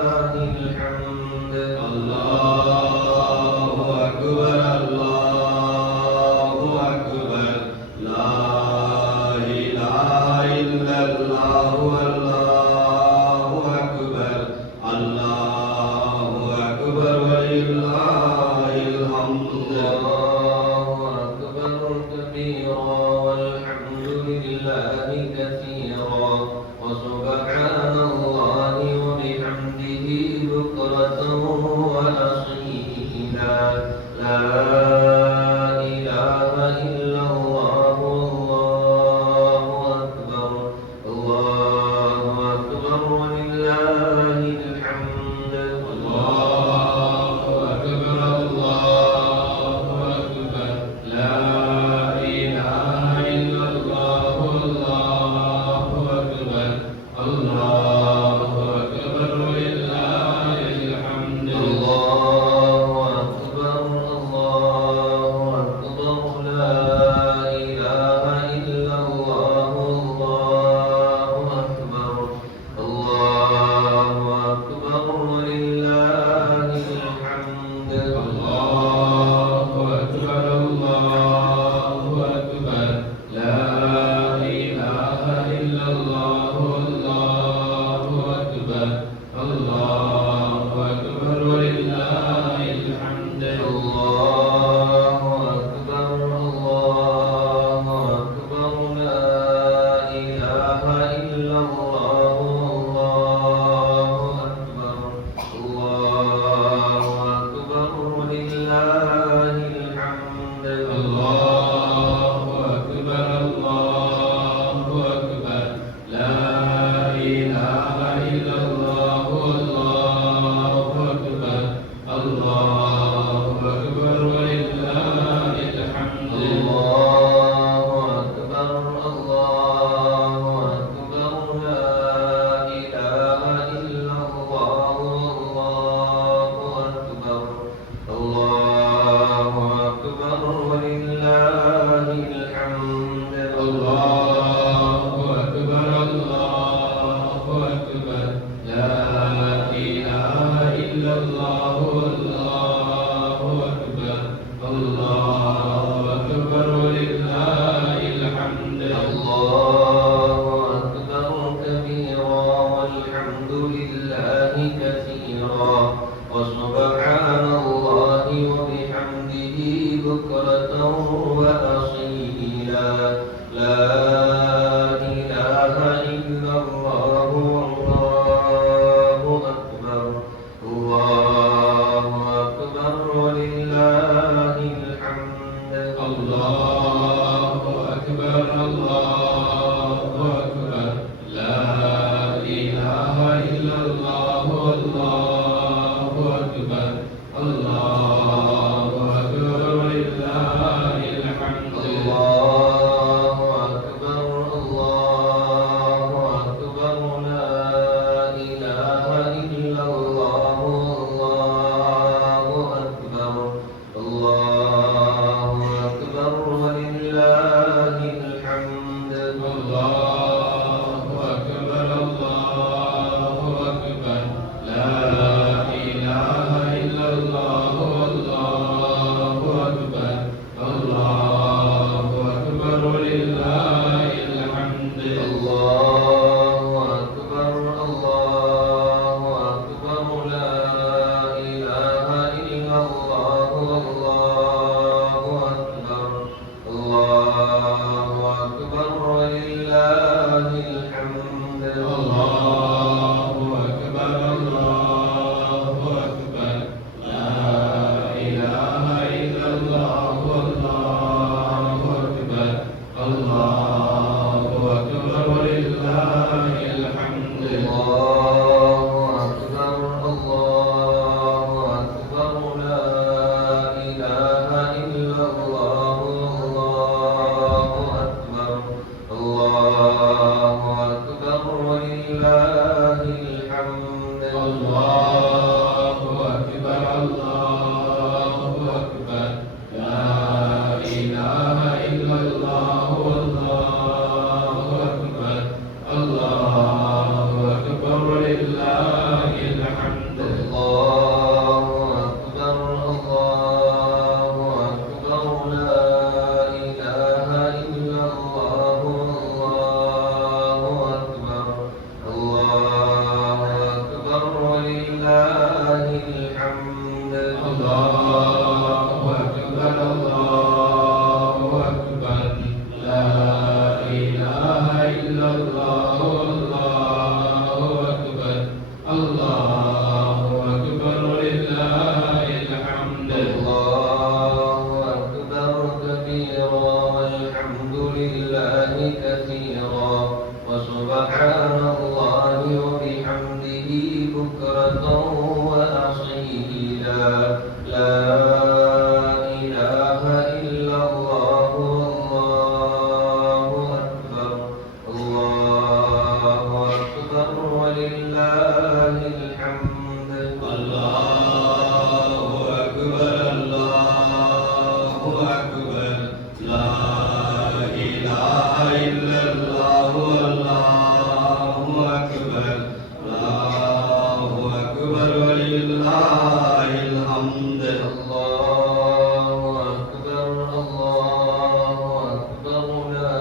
الحمد الله أكبر الله أكبر لا إله إلا الله والله أكبر الله أكبر ولله الحمد الله أكبر كبيرا والحمد لله كثيرا وسبحان الله وبحمده بكرة وأصيلا لا إله إلا الله الله أكبر الله أكبر ولله الحمد الله أكبر الله أكبر لا إله إلا الله الله أكبر الله أكبر ولله الحمد الله أكبر الله أكبر لا إله إلا الله الله أكبر الله أكبر ولله الحمد الله أكبر الله أكبر لا إله إلا الله الله أكبر الله أكبر ولله الحمد الله أكبر الله أكبر لا إله إلا الله الله أكبر الله أكبر ولله الحمد الله أكبر الله أكبر لا إله إلا الله الله أكبر الله أكبر ولله الحمد الله أكبر الله أكبر لا إله إلا الله الله أكبر الله أكبر ولله الحمد الله أكبر الله أكبر لا إله إلا الله الله أكبر الله أكبر ولله الحمد الله أكبر كبيرا والحمد لله كثيرا وسبحان الله وبحمده بكرة وأصيلا لا إله إلا الله والله أكبر الله أكبر ولله الحمد الله أكبر الله أكبر لا إله إلا الله الله أكبر الله أكبر ولله الحمد الله أكبر الله أكبر لا إله إلا الله الله أكبر الله أكبر ولله الحمد الله أكبر الله أكبر لا وأصيلا لا إله إلا الله والله أكبر الله أكبر ولله الحمد الله أكبر الله أكبر لا إله إلا الله والله أكبر الله أكبر ولله الحمد الله أكبر الله أكبر لا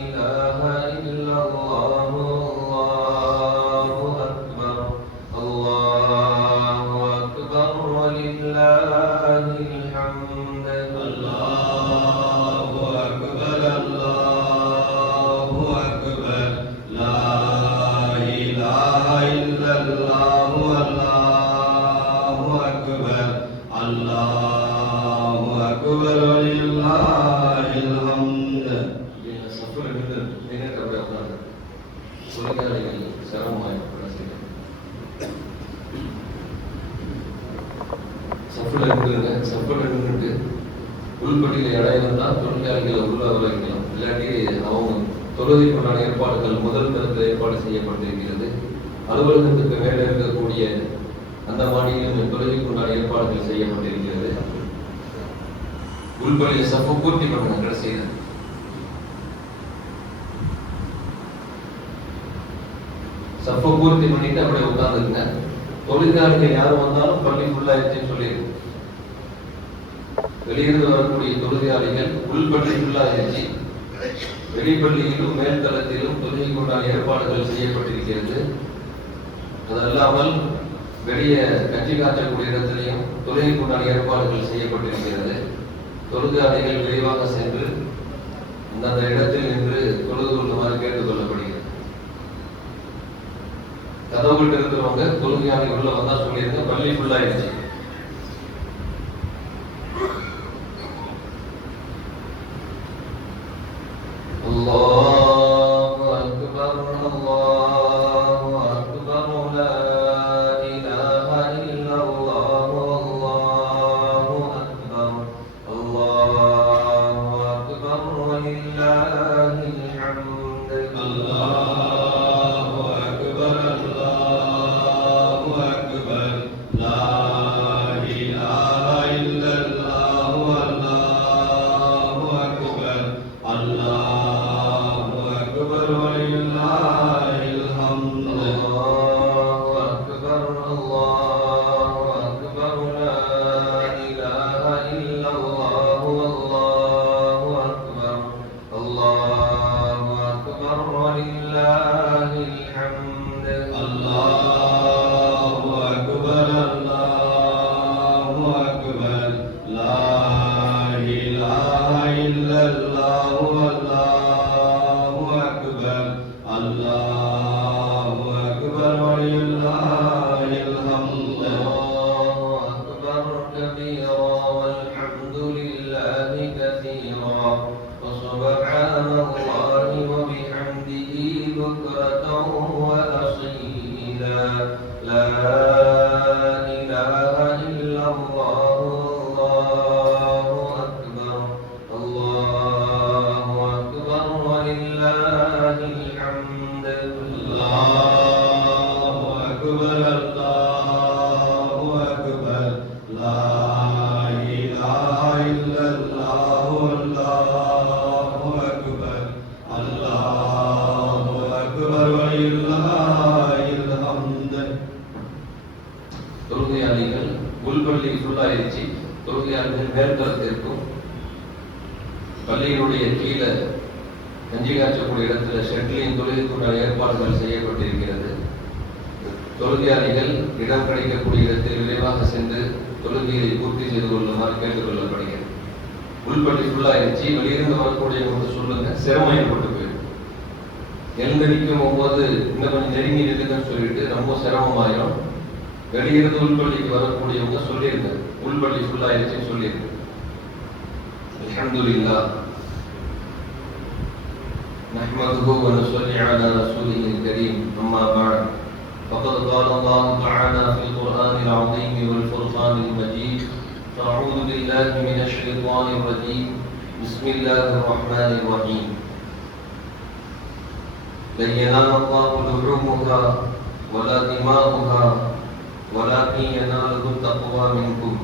إله إلا الله الله أكبر الله أكبر ولله الحمد الله أكبر الله أكبر لا إله إلا الله والله أكبر الله أكبر ولله الحمد சஃபுல நின்று அப்படியே உட்கார்ந்து தொழிலாளிகள் சிரமமாய் சஃபுல நின்றுட்டு உள்படியில் இடையில இருந்தால் தொழிலாளிகளை உள்ள வைக்கலாம். இல்லாட்டி அவங்க தொழுகைக்குண்டான ஏற்பாடுகள் முதல் தரத்தில் ஏற்பாடு செய்யப்பட்டிருக்கிறது. அலுவலகத்துக்கு மேலே இருக்கக்கூடிய அந்த மாடியிலும் தொழுகைக்குண்டான ஏற்பாடுகள் செய்யப்பட்டிருக்கிறது. உள்படியை சஃபு பூர்த்தி பண்ணுங்க. கடைசியில் சஃபை பூர்த்தி பண்ணிட்டு அப்படியே உட்கார்ந்துருங்க. தொழிலாளிகள் யாரும் வந்தாலும் பள்ளி ஃபுல்லாயிருச்சுன்னு சொல்லிடுங்க. வெளியிருந்து வரக்கூடிய தொழிலாளிகள் உள்பள்ளி ஃபுல்லாயிருச்சு, வெளிப்பள்ளியிலும் மேல்தளத்திலும் தொழுகைக்குண்டான ஏற்பாடுகள் செய்யப்பட்டிருக்கிறது. அதல்லாமல் வெளியே கட்சி காட்டக்கூடிய இடத்திலையும் தொழுகைக்குண்டான ஏற்பாடுகள் செய்யப்பட்டிருக்கிறது. தொழுகையாளிகள் விரைவாக சென்று அந்த இடத்தில் நின்று தொழுது கொள்ளுமாறு கேட்டுக் கொள்ளப்படுகிறது. கதவுகிட்ட இருக்கிறவங்க தொழுகையாளி உள்ள வந்தா சொல்லியிருக்க பள்ளி ஃபுல்லாயிருச்சு. அல்லாஹு அக்பர் அல்லாஹு அக்பர் லா இலாஹ இல்லல்லாஹ் அல்லாஹு அக்பர் அல்லாஹு அக்பர் வலில்லாஹில் ஹம்த் அல்லாஹு அக்பர் அல்லாஹு அக்பர் லா இலாஹ இல்லல்லாஹ் அல்லாஹு அக்பர் அல்லாஹு அக்பர் வலில்லாஹில் ஹம்த் அல்லாஹு அக்பர் அல்லாஹு அக்பர் லா இலாஹ இல்லல்லாஹ் அல்லாஹு அக்பர் அல்லாஹு அக்பர் வலில்லாஹில் ஹம்த் அல்லாஹு அக்பர் அல்லாஹு அக்பர் லா இலாஹ இல்லல்லாஹு அல்லாஹு அக்பர் அல்லாஹு அக்பர் வலில்லாஹில் ஹம்த் அல்லாஹு அக்பர் கபீரா வல்ஹம்துலில்லாஹி கஸீரா வசுப்ஹானல்லாஹி வபிஹம்திஹி புக்ரத்தன் வஅஸீலா லா இலாஹ இல்லல்லாஹ் அல்லாஹு அக்பர் அல்லாஹு அக்பர் வலில்லாஹில் ஹம்த் அல்லாஹு அக்பர் அல்லாஹு அக்பர் லா இலாஹ இல்லல்லாஹு அல்லாஹு அக்பர் அல்லாஹு அக்பர் வலில்லாஹில் ஹம்த் தொழுகையாளிகள் உள்பள்ளி ஃபுல்லாயிருச்சு. தொழுகையாளிகள் மேற்கலத்திற்கும் பள்ளியினுடைய கீழே கஞ்சி காய்ச்சக்கூடிய இடத்துல ஷெட்லின் தொழுகைக்குண்டான ஏற்பாடுகள் செய்யப்பட்டிருக்கிறது. தொழுகையாளிகள் இடம் கிடைக்கக்கூடிய இடத்தில் விரைவாக சென்று தொழுகையை பூர்த்தி செய்து கொள்ளுமாறு கேட்டுக் கொள்ளப்படுகிறது. உள்பள்ளி ஃபுல்லாயிருச்சு. வெளியிருந்து வரக்கூடியவங்க சொல்லுங்க, சிரமம் ஏற்பட்டு போயிடும். எழுந்திருக்கும் போது இன்னும் கொஞ்சம் நெருங்கி நிற்குதுன்னு சொல்லிட்டு ரொம்ப சிரமமாயிரும். வெளியிருந்து உள்பள்ளிக்கு வரக்கூடியவங்க சொல்லிருங்க, உள்பள்ளி ஃபுல்லாயிருச்சுன்னு சொல்லிருங்க. அல்ஹம்துலில்லாஹ் நஹ்மதுஹு வ நுஸல்லி அலா ரசூலிஹில் கரீம். அம்மா பஅத். فقد قال الله تعالى في القرآن العظيم والفرقان المجيد: أعوذ بالله من الشيطان الرجيم، بسم الله الرحمن الرحيم. لن ينال الله لحومها ولا دماؤها ولكن يناله التقوى منكم.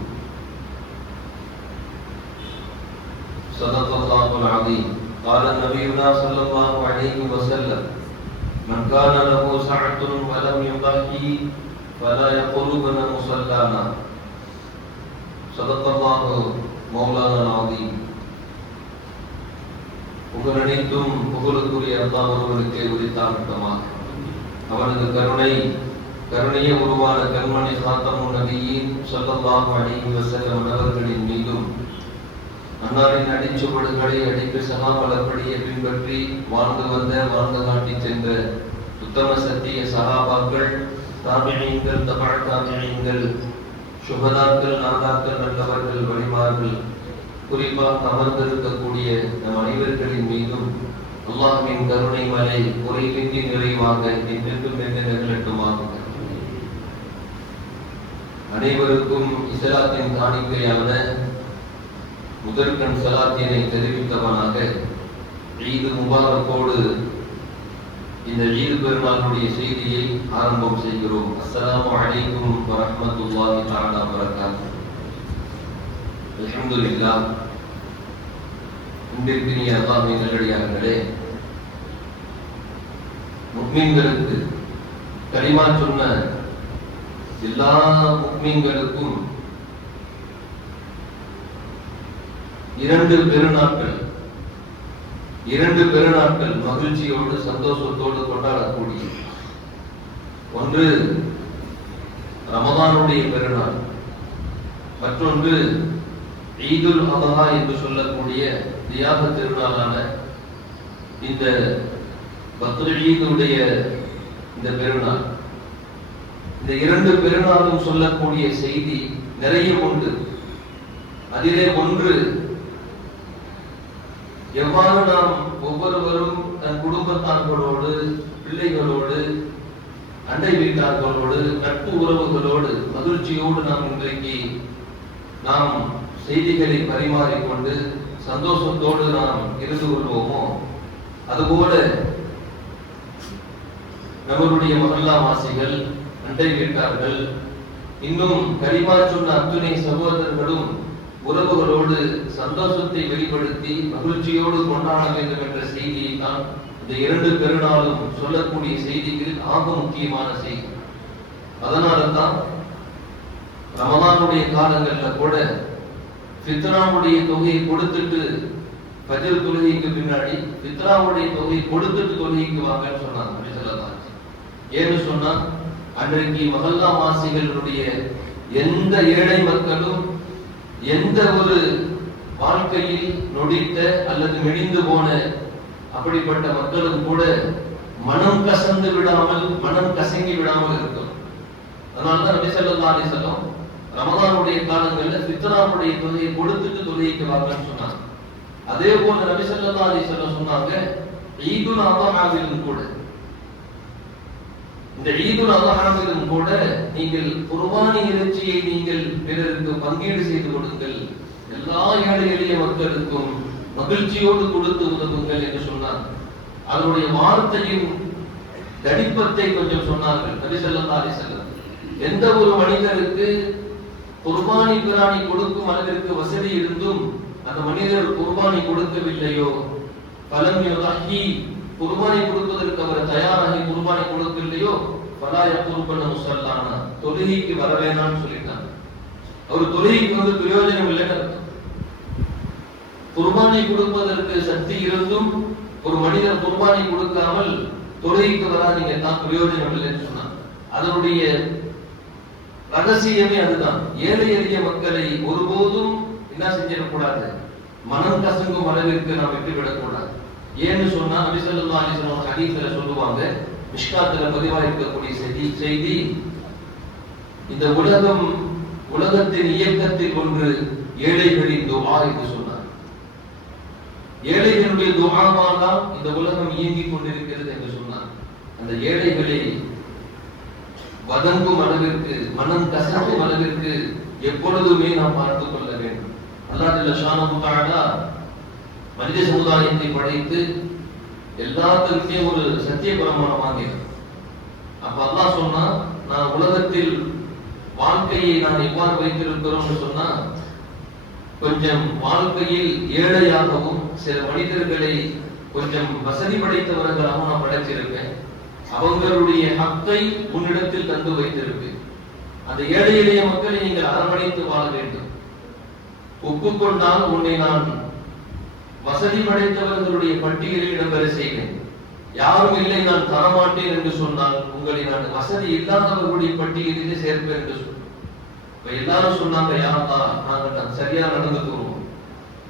صدق الله العظيم. قال نبينا صلى الله عليه وسلم: من كان له سعة ولم يضحي فلا يقربن مصلانا. صدق الله مولانا العظيم. புகழனைத்தும் புகழுக்குரிய அல்லாஹ் ஒருவனுக்கே உரித்தாகட்டுமாக. அவனது கருணையே உருவான கண்மணி காத்தமுன் நபியின் ஸல்லல்லாஹு அலைஹி வஸல்லம் அவர்களின் மீதும், அன்னாரின் அடிச்சுவடுகளை அடிப்பு சகாபலப்படியே பின்பற்றி வாழ்ந்து காட்டி சென்ற உத்தம சத்திய சகாபாக்கள், தாபிஈன்கள், தபஅ தாபிஈன்கள், சுஹதாக்கள், நாதாக்கள், நல்லவர்கள், வலிமார்கள், குறிப்பாக அமர்ந்திருக்கக்கூடிய நம் அனைவர்களின் மீதும் அல்லாஹ்வின் கருணை மலை குறைவின்றி நிறைவாக என்றென்றும் என்று நிகழட்டுமாக. அனைவருக்கும் இஸ்லாத்தின் காணிக்கையான முதற்கண் சலாத்தினை தெரிவித்தவனாக ஈது முபாரக்கோடு இந்த ஈது பெருநாளுடைய செய்தியை ஆரம்பம் செய்கிறோம். அஸ்ஸலாமு அலைக்கும் வரஹ்மத்துல்லாஹி தஆலா வபரகாத்துஹு. அல்ஹம்துலில்லாஹ். இன்றைய அல்லாஹ்வின் நல்லடியார்களே, முஃமின்களுக்கு கலிமா சொன்ன எல்லா முஃமின்களுக்கும் இரண்டு பெருநாட்கள் மகிழ்ச்சியோடு சந்தோஷத்தோடு கொண்டாடக்கூடிய ஒன்று ரமதானுடைய பெருநாள், மற்றொன்று ஈதுல் அத்ஹா என்று சொல்லக்கூடிய தியாக திருநாளான இந்த பக்ர் ஈதுடைய இந்த பெருநாள். இந்த இரண்டு பெருநாளும் சொல்லக்கூடிய செய்தி நிறைய உண்டு. அதிலே ஒன்று, எவ்வாறு நாம் ஒவ்வொருவரும் தன் குடும்பத்தார்களோடு, பிள்ளைகளோடு, அண்டை வீட்டார்களோடு, நட்பு உறவுகளோடு மகிழ்ச்சியோடு நாம் இன்றைக்கு செய்திகளை பரிமாறிக்கொண்டு சந்தோஷத்தோடு நாம் இருந்து கொள்வோமோ, அதுபோல நம்மளுடைய மஹல்லா வாசிகள், அண்டை வீட்டார்கள், இன்னும் கலிமா சொன்ன அத்துணை சகோதரர்களும் உறவுகளோடு சந்தோஷத்தை வெளிப்படுத்தி மகிழ்ச்சியோடு கொண்டாட வேண்டும் என்ற செய்தியை தான் இந்த இரண்டு பெருநாளும் சொல்லக்கூடிய செய்திகளில் ஆக முக்கியமான செய்தி. அதனால தான் ரமதானுடைய காலங்கள்ல கூட ஃபித்ராவுடைய தொகையை கொடுத்துட்டு ஃபஜ்ர் தொழுகைக்கு பின்னாடி ஃபித்ராவுடைய தொகையை கொடுத்துட்டு தொழுகைக்கு வாங்கன்னு சொன்னாங்க. ஏன்னு சொன்னா, அன்றைக்கு மஹல்லா வாசிகளுடைய எந்த ஏழை மக்களும், எந்த ஒரு வாழ்க்கையில் நொடித்த அல்லது மெலிந்து போன அப்படிப்பட்ட மக்களும் கூட மனம் கசங்கி விடாமல் இருக்கும். அதனாலதான் நபி ஸல்லல்லாஹு அலைஹி வஸல்லம் ரமதானுடைய காலங்கள்ல ஃபித்ராவுடைய தொகையை கொடுத்துட்டு தொழுகைக்கு வாங்கன்னு சொன்னாங்க. அதே போல நபி ஸல்லல்லாஹு அலைஹி வஸல்லம் சொன்னாங்க, ஈதுல் அத்ஹாவிலும் கூட, இந்த ஈதுல் அத்ஹாவிலும் கூட நீங்கள் குர்பானி இறைச்சியை நீங்கள் பிறருக்கு பங்கீடு செய்து கொடுங்கள், எல்லா ஏழை எளிய மக்களுக்கும் மகிழ்ச்சியோடு கொடுத்து உதவுங்கள் என்று சொன்னார். அதனுடைய வார்த்தையின் தடிப்பத்தை கொஞ்சம் சொன்னார்கள் நபி ஸல்லல்லாஹு அலைஹி வஸல்லம். எந்த ஒரு மனிதருக்கு குர்பானி பிராணி கொடுக்கும் அளவிற்கு வசதி இருந்தும் அந்த மனிதர் குர்பானி கொடுக்கவில்லையோ, பலம் யுதஹி, குர்பானி கொடுப்பதற்கு அவர் தயாராகி குர்பானி கொடுக்கவில்லையோ, ஃபலா யக்ருபன முஸல்லானா, தொழுகைக்கு வர வேணாம்னு சொல்லிட்டாங்க. அவர் தொழுகைக்கு வந்து பிரயோஜனம் இல்லைன்னு அர்த்தம். குர்பானி கொடுப்பதற்கு சக்தி இருந்தும் ஒரு மனிதர் குர்பானி கொடுக்காமல் தொழுகைக்கு வராதீங்க, தான் பிரயோஜனம் இல்லைன்னு சொன்னாங்க. அதனுடைய ரகசியமே அதுதான். ஏழை எளிய மக்களை ஒருபோதும் என்ன செஞ்சிடக்கூடாது, மனம் கசங்கும் அளவிற்கு நாம் விட்டுவிடக்கூடாது. ஏன்னு சொன்னா நபி ஸல்லல்லாஹு அலைஹி வஸல்லம் ஹதீஸ்ல சொல்லுவாங்க, மிஷ்காத்துல பதிவா இருக்கக்கூடிய செய்தி, இந்த உலகத்தின் இயக்கத்தில் ஒன்று ஏழைகளின் துஆ என்று சொன்னார். ஏழைகளுடைய துஆவால் தான் இந்த உலகம் இயங்கிக் கொண்டிருக்கிறது என்று சொன்னார். அந்த ஏழைகளை வதங்கும் அளவிற்கு, மனம் கசக்கும் அளவிற்கு எப்பொழுதுமே நாம் பார்த்துக் கொள்ள வேண்டும். அல்லாஹ் ஜல்ல ஷானஹு தஆலா மனித சமுதாயத்தை படைத்து எல்லாத்துக்குமே ஒரு சத்திய பிரமாணம் வாங்கினார். அப்ப அல்லாஹ் சொன்னா, நான் உலகத்தில் வாழ்க்கையை நான் எவ்வாறு வைத்திருக்கிறோம்னு சொன்னா, கொஞ்சம் வாழ்க்கையில் ஏழையாகவும் சில மனிதர்களை கொஞ்சம் வசதி படைத்தவர்களாகவும் நான் படைச்சிருப்பேன். அவங்களுடைய ஹக்கை உன்னிடத்தில் தந்து வைத்திருப்பேன். அந்த ஏழை எளிய மக்களை நீங்கள் அரவணைத்து வாழ வேண்டும். ஒப்புக்கொண்டால் உன்னை நான் வசதி படைத்தவர்களுடைய பட்டியலில் இடம்பெற செய்வேன். யாரும் இல்லை நான் தரமாட்டேன் என்று சொன்னால் உங்களை நான் வசதி இல்லாதவர்களுடைய பட்டியலிலே சேர்ப்பேன் என்று சொன்னார். எல்லாரும் சொன்னாங்க, யாரா நாங்கள் சரியா நடந்துக்கிறோம்,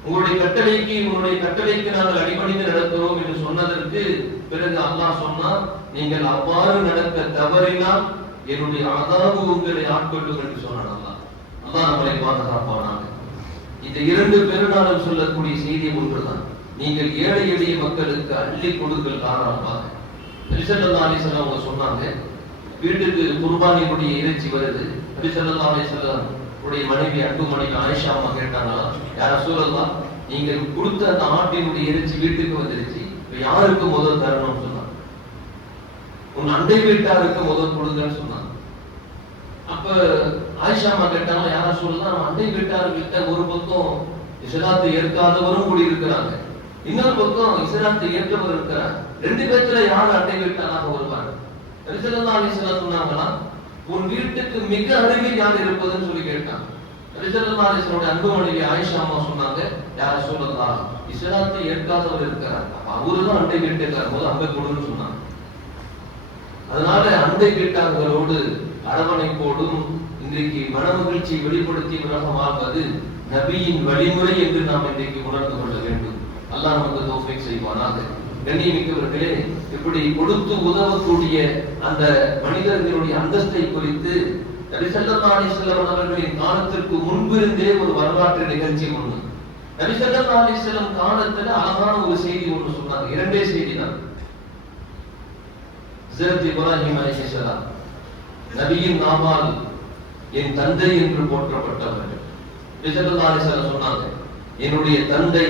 உங்களுடைய கட்டளைக்கு நாங்கள் அடிபணிந்து நடக்கிறோம் என்று சொன்னதற்கு பிறகு அல்லாஹ் சொன்னார், நீங்கள் அவ்வாறு நடக்க தவறினால் என்னுடைய அதாபு உங்களை ஆட்கொள்ளும் என்று சொன்னான். அல்லாஹ் நம்மளை பாதுகாப்பானாங்க. இந்த இரண்டு பெருநாளும் சொல்லக்கூடிய செய்தி ஒன்றுதான். நீங்கள் ஏழை எளிய மக்களுக்கு அள்ளி கொடுங்கள் காரணமாக. நபி ஸல்லல்லாஹு அலைஹி வஸல்லம் அவங்க சொன்னாங்க, வீட்டுக்கு குர்பானியுடைய இறைச்சி வருது. நபி ஸல்லல்லாஹு அலைஹி வஸல்லம் உடைய மனைவி அன்புமணி ஆயிஷா அம்மா கேட்டாங்களா, யா ரசூலல்லாஹ், நீங்க கொடுத்த அந்த ஆட்டினுடைய இறைச்சி வீட்டுக்கு வந்துருச்சு, இப்ப யாருக்கு முதல் தரணும்னு சொன்னாங்க. உன் அண்டை வீட்டாருக்கு முதல் கொடுங்கன்னு சொன்னாங்க. அப்ப ஆயிஷா அம்மா கேட்டாங்க, யா ரசூலல்லாஹ், அண்டை வீட்டார்கிட்ட ஒரு பக்கம் இஸ்லாத்தை ஏற்காதவரும் கூடி இருக்கிறாங்க, இன்னொரு பக்கம் இஸ்லாத்தை ஏற்றவர் இருக்கிறார், ரெண்டு பேர்த்துல யார் அண்டை வீட்டாராக வருவாங்க? நபி ஸல்லல்லாஹு அலைஹி வஸல்லம் சொன்னாங்களா, உன் வீட்டுக்கு மிக அருகில் யார் இருப்பதுன்னு சொல்லி கேட்டாங்க. நபி ஸல்லல்லாஹு அலைஹி வஸல்லம் அன்பு மனைவி ஆயிஷா அம்மா சொன்னாங்க, யா ரசூலல்லாஹ், இஸ்லாத்தை ஏற்காதவர் இருக்கிறார், அவருதான் அண்டை வீட்டுக்காரர், போது அங்க கொடுன்னு சொன்னாங்க. அதனால அண்டை வீட்டார்களோடு அரவணைப்போடும் இன்றைக்கு மனமகிழ்ச்சியை வெளிப்படுத்தி உலக வாழ்வது நபியின் வழிமுறை என்று நாம் இன்றைக்கு உணர்ந்து கொள்ள வேண்டும். அல்லாஹ் நமக்கு தௌஃபீக் செய்வானாக. கண்ணியமிக்கவர்களே, இப்படி கொடுத்து உதவக்கூடிய அந்த மனிதர்களுடைய அந்தஸ்தை குறித்து நபி ஸல்லல்லாஹு அலைஹி வஸல்லம் அவர்களின் காலத்திற்கு முன்பிருந்தே ஒரு வரலாற்று நிகழ்ச்சி ஒன்று. நபி ஸல்லல்லாஹு அலைஹி வஸல்லம் காலத்துல அழகான ஒரு செய்தி ஒன்று சொன்னாங்க. இரண்டே செய்தி தான். ஹஜ்ரத் இப்ராஹிம் அலைஹிஸ்ஸலாம் நபியின் நாமால் என் தந்தை என்று போற்றப்பட்டவர்கள். நபி ஸல்லல்லாஹு அலைஹி வஸல்லம் சொன்னாங்க, என்னுடைய தந்தை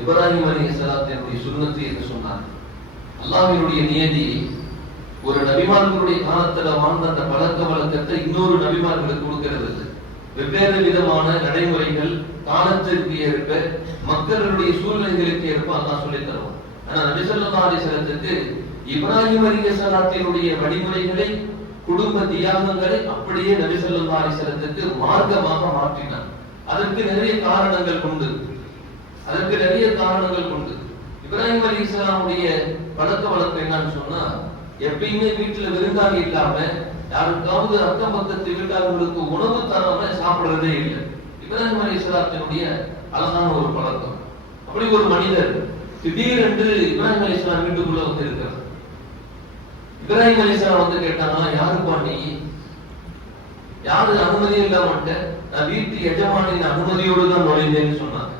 இப்ராஹிம் அலைஹிஸ்ஸலாம் என்னுடைய சுன்னத்து என்று சொன்னார். அல்லாஹ்வினுடைய நியதி ஒரு நபிமார்களுடைய காலத்துல வாழ்ந்த அந்த பழக்க வழக்கத்தை இன்னொரு நபிமார்களுக்கு கொடுக்கிறது. வெவ்வேறு விதமான நடைமுறைகள் காலத்திற்கு ஏற்ப மக்களுடைய சூழ்நிலைகளுக்கு ஏற்ப அல்லாஹ் சொல்லித் தருவான். ஆனா நபி ஸல்லல்லாஹு அலைஹி வஸல்லத்துக்கு இப்ராஹிம் அலைஹிஸ்ஸலாத்தினுடைய வழிமுறைகளை, குடும்ப தியாகங்களை அப்படியே நபி ஸல்லல்லாஹு அலைஹி வஸல்லத்துக்கு மார்க்கமாக மாற்றினார். அதற்கு நிறைய காரணங்கள் உண்டு. இப்ராஹிம் அலைஹிஸ்ஸலாமுடைய பழக்க வழக்கம் என்னன்னு சொன்னா, எப்பயுமே வீட்டுல விருந்தாளி இல்லாம யாருக்காவது அக்கம் பக்கத்து வீட்டாளர்களுக்கு உணவு தராம சாப்பிடுறதே இல்லை. இப்ராஹிம் அலைஹிஸ்ஸலாத்தினுடைய அழகான ஒரு பழக்கம். அப்படி ஒரு மனிதர் திடீரென்று இப்ராஹிம் அலைஹிஸ்ஸலாம் வீட்டுக்குள்ள வந்து இருக்கிறார். இப்ராஹிம் அலைஹிஸ்ஸலாம் வந்து கேட்டாங்களா, யாருப்பா நீ, யாரு அனுமதி இல்லாமட்ட, நான் வீட்டு எஜமானின் அனுமதியோடு தான் நுழைந்தேன்னு சொன்னாங்க.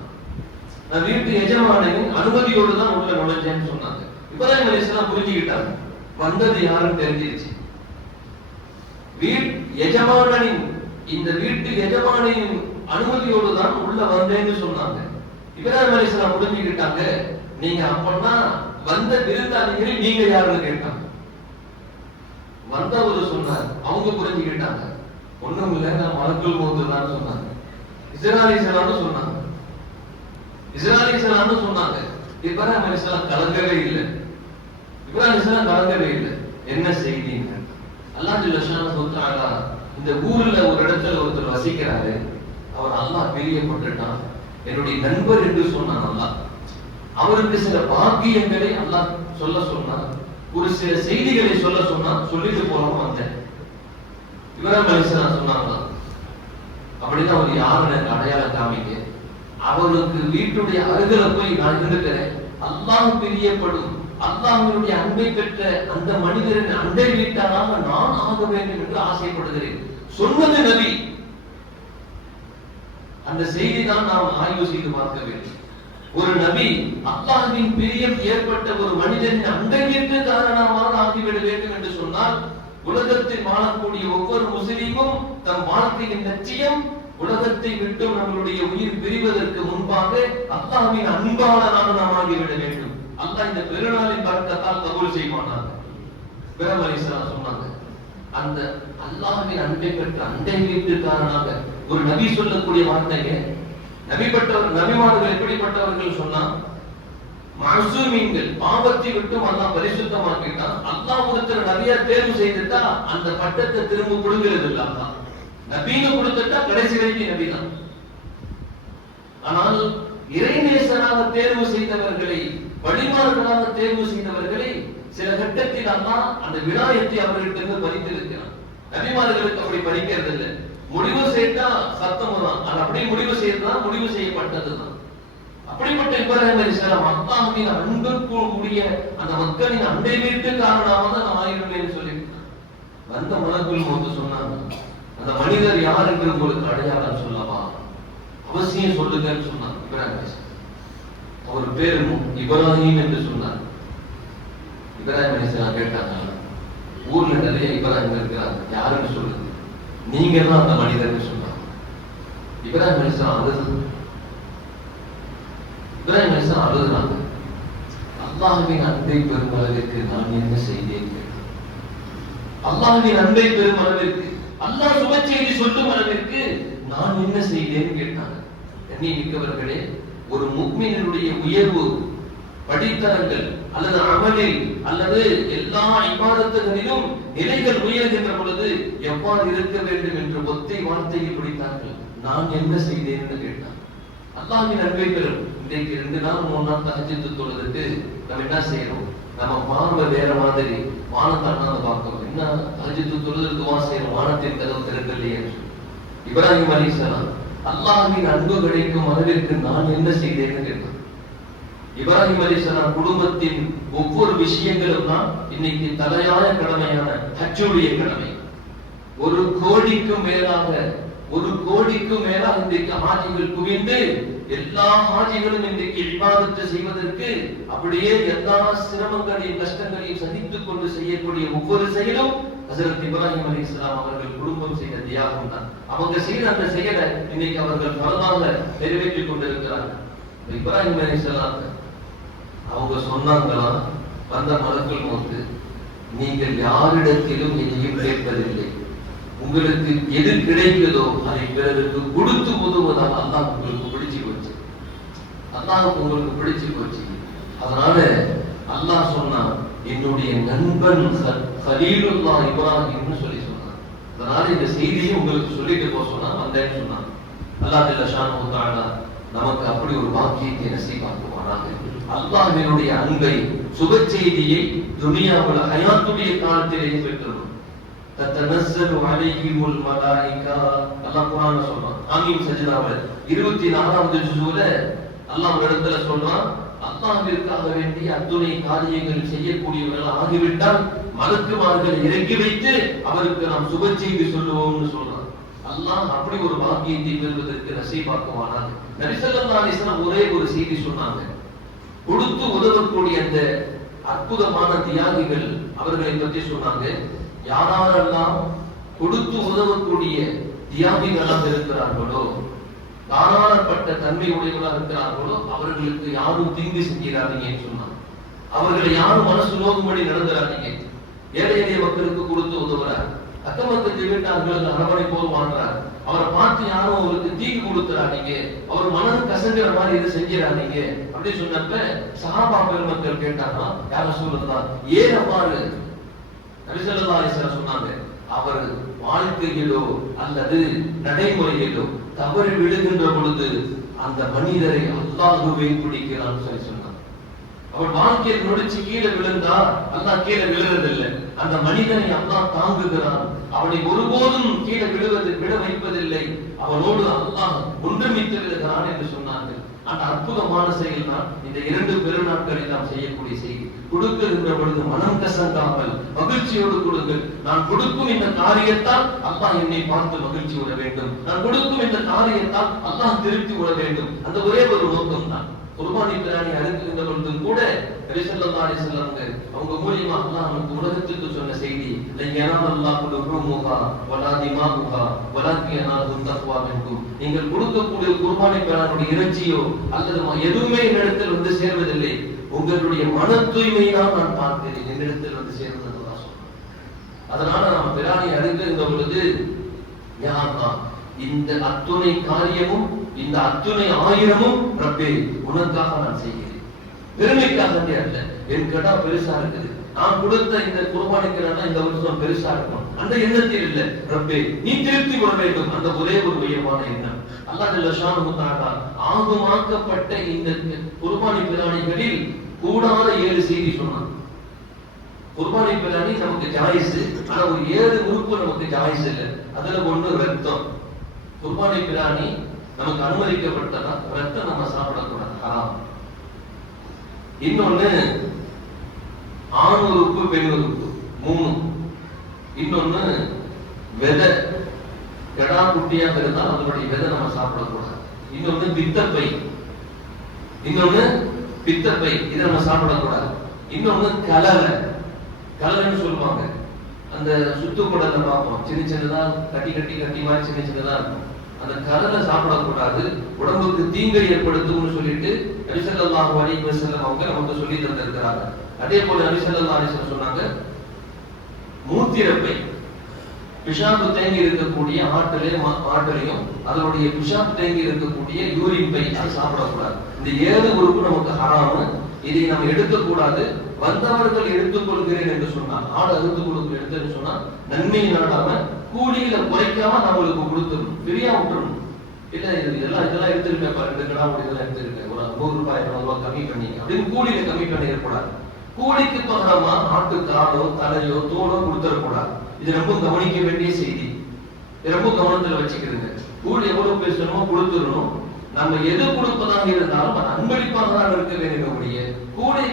நான் வீட்டு எஜமானின் அனுமதியோடு தான் உள்ள நுழைஞ்சேன்னு சொன்னாங்க. இப்ராஹிம் அலைஹிஸ்ஸலாம் புரிஞ்சுக்கிட்டாங்க, வந்தது யாருன்னு தெரிஞ்சிருச்சு. இந்த வீட்டு எஜமானின் அனுமதியோடு தான் உள்ள வந்தேன்னு சொன்னாங்க. இப்ராஹிம் அலைஹிஸ்ஸலாம் புரிஞ்சுக்கிட்டாங்க, நீங்க அப்பன்னா வந்த விருந்தாளிகள் நீங்க யாருன்னு கேட்டாங்க. வந்தவர் சொன்னார், அவங்க புரிஞ்சுக்கிட்டாங்க, ஒண்ணும் இல்லை நான் மலக்குல் மௌத் தான் சொன்னாங்க. இஸ்ராயீல் அலைஹிஸ்ஸலாம் சொன்னாங்க. இப்ராஹிம் அலைஹிஸ்ஸலாம் கலங்கவே இல்லை. என்ன செய்திங்க? அல்லாஹ் ஜல்ல ஷானஹு வ தஆலா இந்த ஊர்ல ஒரு இடத்துல ஒருத்தர் வசிக்கிறாரு, அவர் அல்லாஹ் பிரியப்பட்டுட்டான், என்னுடைய நண்பர் என்று சொன்னான் அல்லாஹ். அவருக்கு சில பாக்கியங்களை அல்லாஹ் சொல்ல சொன்னார், ஒரு சில செய்திகளை சொல்ல சொன்னார், சொல்லிட்டு போறோம் வந்தேன். இப்ராஹிம் அலைஹிஸ்ஸலாம் சொன்னாங்க, அப்படின்னா அவர் யாருன்னு எனக்கு அடையாளம் காமிங்க. அவருக்கு வீட்டுடைய அருகில போய் நான் இருந்துக்கிறேன், அல்லாஹ் பிரியப்படும், அல்லாஹ்வினுடைய அன்பை பெற்ற அந்த மனிதரின் அண்டை வீட்டாராக நான் ஆக வேண்டும் என்று ஆசைப்படுகிறேன் சொன்னது நபி. அந்த செய்தி தான் நாம் ஆய்வு செய்து பார்க்க வேண்டும். ஒரு நபி அல்லாஹ்வின் பிரியம் ஏற்பட்ட ஒரு மனிதனின் அண்டை வீட்டுக்காரனாக ஆகிவிட வேண்டும் என்று சொன்னால் உலகத்தில் வாழக்கூடிய ஒவ்வொரு முஸ்லிமும் தம் வாழ்க்கையின் லட்சியம் உலகத்தை விட்டு நம்மளுடைய உயிர் பிரிவதற்கு முன்பாக அல்லாஹ்வின் அன்பாளராக நாம் ஆகிவிட வேண்டும். அல்லாஹ் இந்த பெருநாளின் பரக்கத்தால் கபூல் செய்வானாக. இப்ராஹிம் அலைஹிஸ்ஸலாம் சொன்னாங்க, அந்த அல்லாஹ்வின் அன்பை பெற்ற அண்டை வீட்டுக்காரனாக ஒரு நபி சொல்லக்கூடிய வார்த்தைங்க. நபிமார்கள் எப்படிப்பட்டவர்கள் சொன்னா, மாசூமீன்கள், பாவத்தை விட்டு அல்லாஹ் பரிசுத்தமாக்கிட்டான். அல்லாஹ் ஒருத்தர் நபியா தேர்வு செய்துட்டா அந்த பட்டத்தை திரும்ப கொடுக்கிறது இல்ல. அல்லாஹ் நபின்னு கொடுத்துட்டா கடைசி வரைக்கும் நபிதான். ஆனால் இறைநேசராக தேர்வு செய்தவர்களை, வழிமார்களாக தேர்வு செய்தவர்களை சில கட்டத்தில் அல்லாஹ் அந்த விலாயத்தை அவர்களிடமிருந்து பறித்திருக்கிறான். நபிமார்களுக்கு அப்படி பறிக்கிறது இல்லை. முடிவு செய்தா சத்தம் தான், அது அப்படியே முடிவு செய்யறதா முடிவு செய்யப்பட்டதுதான். அப்படிப்பட்ட இப்ராஹிம் அலைஹிஸ்ஸலாம் அல்லாஹ்வின் அன்புக்கு கூடிய அந்த மக்களின் அண்டை வீட்டுக்காரனாக தான் நான் ஆயிடுவேன்னு சொல்லியிருக்கான். வந்த மலக்குல் மௌத் சொன்னாங்க, அந்த மனிதர் யார் என்று உங்களுக்கு அடையாளம் சொல்லவா? அவசியம் சொல்லுங்கன்னு சொன்னாங்க. இப்ராஹிம் அலைஹிஸ்ஸலாம் அவர் பேரு இப்ராஹிம் என்று சொன்னார். இப்ராஹிம் அலைஹிஸ்ஸலாம் கேட்டாங்க, ஊர்ல நிறைய இப்ராஹிம் இருக்கிறாங்க, யாருன்னு சொல்லுங்க, நீங்க தான் அந்த மனிதர்னு சொன்னாங்க. இப்ராஹிம் அலைஹிஸ்ஸலாம் அழுதுறாங்க. அல்லாஹ்வின் அன்பை பெறும் அளவிற்கு நான் என்ன செய்தேன்? அல்லாஹ்வின் அன்பை பெறும் அளவிற்கு, அல்லாஹ் சுப செய்தி சொல்லும் அளவிற்கு நான் என்ன செய்தேன்னு கேட்டாங்க. கண்ணியமிக்கவர்களே, ஒரு முஃமினுடைய உயர்வு படித்தரங்கள் அல்லது அமலில் அல்லது எல்லா இபாதத்துகளிலும் நிலைகள் உயர்கின்ற பொழுது எவ்வாறு இருக்க வேண்டும் என்று ஒத்தை வார்த்தையில் பிடித்தார்கள். நான் என்ன செய்தேன் என்று கேட்டான். அல்லாஹ்வின் அன்பை பெறும். இன்றைக்கு 2 நாள் 3 நாள் தஹஜ்ஜுத் தொழுதுட்டு நம்ம என்ன செய்யறோம்? நம்ம பார்வை வேற மாதிரி, வானத்தை அண்ணாந்து பார்க்கிறோம். என்ன தஹஜ்ஜுத் தொழுதுட்டு துஆ செய்யறோம், வானத்தின் கதவு திறக்கலையே. இப்ராஹிம் அலைஹிஸ்ஸலாம் அல்லாஹ்வின் அன்பு கிடைக்கும் அளவிற்கு நான் என்ன செய்தேன்னு கேட்டான். இப்ராஹிம் அலைஹிஸ்ஸலாம் குடும்பத்தின் ஒவ்வொரு விஷயங்களும் தான் இன்னைக்கு தலையாய கடமையான ஹஜ்ஜுடைய கடமை. 1 கோடிக்கும் மேலாக இன்றைக்கு ஹாஜிகள் குவிந்து எல்லா ஹாஜிகளும் இன்றைக்கு இபாதத்தை செய்வதற்கு அப்படியே எல்லா சிரமங்களையும் கஷ்டங்களையும் சகித்துக் கொண்டு செய்யக்கூடிய ஒவ்வொரு செயலும் ஹஜ்ரத் இப்ராஹிம் அலைஹிஸ்ஸலாம் அவர்கள் குடும்பம் செய்த தியாகம் தான். அவங்க செய்த அந்த செயலை இன்னைக்கு அவர்கள் பலமாக நிறைவேற்றிக் கொண்டிருக்கிறார்கள். இப்ராஹிம் அலைஹிஸ்ஸலாம் அவங்க சொன்னாங்களா, வந்த மலக்குல் மௌத், நீங்கள் யாரிடத்திலும் எதையும் கேட்பதில்லை, உங்களுக்கு எது கிடைக்குதோ அதை பிறருக்கு கொடுத்து உதவுவதால் அல்லாஹ் உங்களுக்கு பிடிச்சு போச்சு. அதனால அல்லாஹ் சொன்னா, என்னுடைய நண்பன் கலீலுல்லாஹ் இப்ராஹிம்னு சொல்லி சொன்னான். அதனால இந்த செய்தியை உங்களுக்கு சொல்லிட்டு போக சொன்னா வந்தேன்னு சொன்னான். அல்லாஹ் ஜல்ல ஷானஹு தஆலா நமக்கு அப்படி ஒரு பாக்கியத்தை நசீபாக்குவானாக. அல்லாஹ்வினுடைய அன்பை, சுப செய்தியை துனியாவுல ஹயாத்துடைய காலத்திலேயே பெற்றோம். தத்தனஸ்ஸலு அலைஹிமுல் மலாயிகா, அல்லாஹ் குர்ஆன்ல சொல்றான். ஆமீன் சஜ்தாவுல 24வது ஜுஸுல அல்லாஹ் இடத்துல சொல்றான், அல்லாஹ்விற்காக வேண்டி அத்துணை காரியங்கள் செய்யக்கூடியவர்கள் ஆகிவிட்டால் மலக்குமார்களை இறக்கி வைத்து அவருக்கு நாம் சுப செய்தி சொல்லுவோம்னு சொல்றான். அல்லாஹ் அப்படி ஒரு பாக்கியத்தை பெறுவதற்கு நசீபாக்குவானாக. நபி ஸல்லல்லாஹு அலைஹி வஸல்லம் ஒரே ஒரு செய்தி சொன்னாங்க. கொடுத்து உதவக்கூடிய அந்த அற்புதமான தியாகிகள் அவர்களை பற்றி சொன்னாங்க. யாரெல்லாம் கொடுத்து உதவக்கூடிய தியாகிகளாக இருக்கிறார்களோ, தாராளப்பட்ட தன்மை உடையவர்களாக இருக்கிறார்களோ, அவர்களுக்கு யாரும் தீங்கு செஞ்சிடாதீங்கன்னு சொன்னாங்க. அவர்களை யாரும் மனசு நோக்கும்படி நடந்துடாதீங்க. ஏழை எளிய மக்களுக்கு கொடுத்து உதவுறார், அக்கமக்கத்து வீட்டார்கள் அரவணைப்போடு வாழ்றார், அவரை பார்த்து யாரும் அவருக்கு தீங்கு கொடுத்துறாதீங்க, அவர் மனது கசங்கிற மாதிரி இதை செஞ்சிடாதீங்க அப்படின்னு சொன்னப்ப சஹாபா பெருமக்கள் கேட்டாங்கன்னா, யார சொல்றதா ஏன் அவ்வாறு? நபி ஸல்லல்லாஹு அலைஹி வஸல்லம் சொன்னாங்க, அவர் வாழ்க்கையிலோ அல்லது நடைமுறையிலோ தவறு விழுகின்ற பொழுது அந்த மனிதரை அல்லாஹ்வே பிடிக்கிறான்னு சொல்லி சொன்னாங்க. அவர் வாழ்க்கையில் நொடிச்சு கீழே விழுந்தா அல்லாஹ் கீழே விழுறதில்லை, அந்த மனிதனை அல்லாஹ் தாங்குகிறான், அவனை ஒருபோதும் கீழே விட வைப்பதில்லை, அவனோடு அல்லாஹ் ஒன்றுமித்து விடுகிறான் என்று சொன்னார்கள். அந்த அற்புதமான செயல் தான் இந்த 2 பெருநாட்களில் நாம் செய்யக்கூடிய செய்தி. கொடுக்கின்ற பொழுது மனம் கசங்காமல் மகிழ்ச்சியோடு கொடுங்கள். நான் கொடுக்கும் இந்த காரியத்தால் அல்லாஹ் என்னை பார்த்து மகிழ்ச்சி விட வேண்டும், நான் கொடுக்கும் இந்த காரியத்தால் அல்லாஹ் திருப்தி விட வேண்டும். அந்த ஒரே ஒரு நோக்கம் தான். குர்பானி பிராணி அறுக்கின்ற பொழுது கூட நபி ஸல்லல்லாஹு அலைஹி வஸல்லம் அவங்க மூலியமா அல்லாஹ் நமக்கு உலகத்துக்கு சொன்ன செய்தி லயனால்லாஹு லுஹூமுஹா வலா திமாஹுஹா வலாக்கின் யனாலுஹு தக்வா மின்கும். நீங்கள் கொடுக்கக்கூடிய குர்பானி பிராணியுடைய இறைச்சியோ அல்லது எதுவுமே என்னிடத்தில் வந்து சேர்வதில்லை, உங்களுடைய மன தூய்மையாக நான் பார்க்கிறேன், என்னிடத்தில் வந்து சேர்வது அல்லாஹ் சொல்றான். அதனால நம்ம பிராணி அறுக்கின்ற பொழுது யா அல்லாஹ், இந்த அத்துணை காரியமும் இந்த அத்துணை ஆயிரமும் ரப்பே உனக்காக நான் செய்கிறேன், பெருமைக்காக அல்ல. என் கடா பெருசா இருக்குது, நான் கொடுத்த இந்த குர்பானிக்கிறானா இந்த வருஷம் பெருசா இருக்கும் அந்த எண்ணத்தில் இல்ல, ரப்பே நீ திருப்தி கொள்ள வேண்டும், அந்த ஒரே ஒரு உயர்வான எண்ணம். அல்லாஹ் ஜல்ல ஷானுஹு தஆலா ஆகுமாக்கப்பட்ட இந்த குர்பானி பிராணிகளில் கூடாத 7 செய்தி சொன்னான். குர்பானி பிராணி நமக்கு ஜாயிஸ், ஆனா ஒரு 7 உறுப்பு நமக்கு ஜாயிஸ் இல்ல. அதுல ஒன்று ரத்தம். குர்பானி பிராணி நமக்கு அனுமதிக்கப்பட்டதா, ரத்தம் நம்ம சாப்பிடக்கூடாது, ஹராம். இன்னொன்னு ஆண் உறுப்பு பெண் உறுப்பு 3. இன்னொன்னு விதை, கடா குட்டியாக இருந்தால் அதனுடைய விதை நம்ம சாப்பிடக்கூடாது. இன்னொன்னு பித்தப்பை, இதை நம்ம சாப்பிடக்கூடாது. இன்னொன்னு கலரை, கலரைன்னு சொல்லுவாங்க, அந்த சுத்துக்குடலை பார்ப்போம், சின்ன சின்னதா கட்டி மாதிரி சின்ன சின்னதா இருக்கும், அந்த கலரை சாப்பிடக்கூடாது, உடம்புக்கு தீங்கை ஏற்படுத்தும்னு சொல்லிட்டு நபி ஸல்லல்லாஹு அலைஹி வஸல்லம் அவங்க நமக்கு சொல்லி தந்திருக்கிறாங்க. அதே போல நபி ஸல்லல்லாஹு அலைஹி வஸல்லம் சொன்னாங்க, மூத்திரப்பை, பிஷாபு தேங்கி இருக்கக்கூடிய ஆட்டிலையும் அதனுடைய பிஷாபு தேங்கி இருக்கக்கூடிய யூரின் பை, அதை சாப்பிடக்கூடாது. இந்த 7 உறுப்பு நமக்கு ஹராமு, இதை நம்ம எடுக்கக்கூடாது. வந்தவர்கள் எடுத்துக் கொள்கிறேன் என்று சொன்னார், ஆடு அறுத்து கொடுக்க எடுத்துன்னு சொன்னா நன்மை நாடாம கூலியில குறைக்காம நம்மளுக்கு கொடுத்துடணும், ஃப்ரீயா விட்டுறணும். இல்ல இதெல்லாம் எடுத்துருக்கேன், 2 கிராம் இதெல்லாம் எடுத்துருக்கேன், ஒரு 100 ரூபாய் 200 ரூபாய் கம்மி பண்ணி அப்படின்னு கூலியில கம்மி பண்ணிடக்கூடாது. கூலிக்கு பகரமா ஆட்டு காலோ தலையோ தோலோ கொடுத்துடக்கூடாது. இது ரொம்ப கவனிக்க வேண்டிய செய்தி, ரொம்ப கவனத்துல வச்சுக்கிறதுங்க. கூலி எவ்வளவு பேசணுமோ கொடுத்துடணும். நம்ம எது கொடுப்பதாக இருந்தாலும் அது அன்பளிப்பாக தான் இருக்க வேண்டிய கூலியை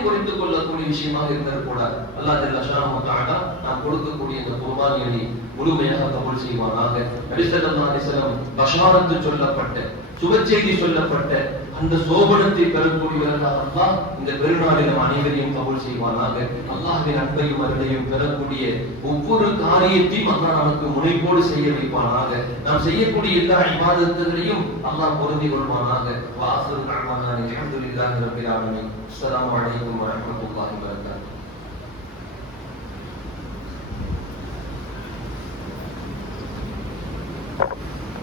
குறைத்துக் கொள்ளக்கூடிய விஷயமாக இருந்திடக்கூடாது. அல்லாஹ் ஜல்ல ஷானுஹு தஆலா நாம் கொடுக்கக்கூடிய இந்த குர்பானியை முழுமையாக கபூல் செய்வானாக. நபி ஸல்லல்லாஹு அலைஹி வஸல்லம் பஷாரத்து சொல்லப்பட்ட, சுபச்செய்தி சொல்லப்பட்ட அந்த சோபனத்தை பெறக்கூடியவர்களாக அல்லாஹ் இந்த பெருநாளில் நம் அனைவரையும் கபூல் செய்வானாக. அல்லாஹ்வின் அன்பையும் அருளையும் பெறக்கூடிய ஒவ்வொரு காரியத்தையும் அல்லாஹ் நமக்கு முனைப்போடு செய்ய வைப்பானாக. நாம் செய்யக்கூடிய எல்லா இபாதத்துகளையும் அல்லாஹ் பொருந்தி கொள்வானாக. வாஸிரு தஅவானா அல்ஹம்துலில்லாஹி ரப்பில் ஆலமீன். அஸ்ஸலாமு அலைக்கும் வரஹ்மத்துல்லாஹி வபரகாத்துஹு.